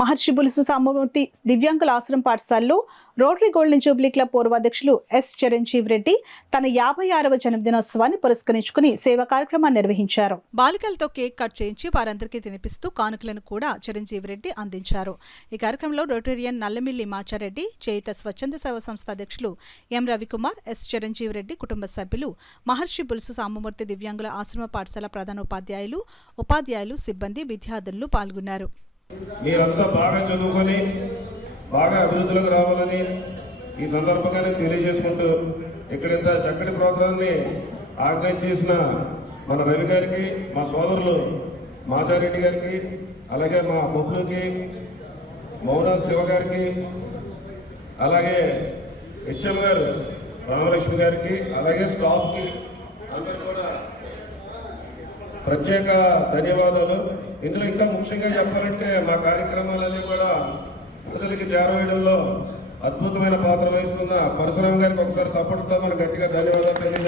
మహర్షి బులుసు సాంబమూర్తి దివ్యాంగుల ఆశ్రమ పాఠశాలలో రోటరీ గోల్డెన్ జూబ్లీ క్లబ్ పూర్వాధ్యక్షులు ఎస్ చిరంజీవి రెడ్డి తన 56వ జన్మదినోత్సవాన్ని పురస్కరించుకుని సేవా కార్యక్రమాన్ని నిర్వహించారు. బాలికలతో కేక్ కట్ చేయించి వారందరికీ తినిపిస్తూ కానుకలను కూడా చిరంజీవి రెడ్డి అందించారు. ఈ కార్యక్రమంలో రోటేరియన్ నల్లమిల్లి మాచారెడ్డి, చేయుత స్వచ్ఛంద సేవా సంస్థ అధ్యక్షులు ఎం రవికుమార్, ఎస్ చిరంజీవి రెడ్డి కుటుంబ సభ్యులు, మహర్షి బులుసు సాంబమూర్తి దివ్యాంగుల ఆశ్రమ పాఠశాల ప్రధానోపాధ్యాయులు, ఉపాధ్యాయులు, సిబ్బంది, విద్యార్థులు పాల్గొన్నారు. మీరంతా బాగా చదువుకొని బాగా అభివృద్ధిలోకి రావాలని ఈ సందర్భంగానే తెలియజేసుకుంటూ ఇక్కడ ఇంత చక్కటి ప్రోగ్రాన్ని ఆర్గనైజ్ చేసిన మన రవి గారికి, మా సోదరులు మాచారెడ్డి గారికి, అలాగే మా బొబ్బులకి, మౌన శివ గారికి, అలాగే హెచ్ఎం గారు రామలక్ష్మి గారికి, అలాగే స్టాఫ్కి అందరూ కూడా ప్రత్యేక ధన్యవాదాలు. ఇందులో ఇంకా ముఖ్యంగా చెప్పాలంటే మా కార్యక్రమాలన్నీ కూడా ప్రజలకి చేరవేయడంలో అద్భుతమైన పాత్ర వహిస్తున్న పరశురామ్ గారికి ఒకసారి తప్పకుండా మనం గట్టిగా ధన్యవాదాలు తెలియజేస్తాం.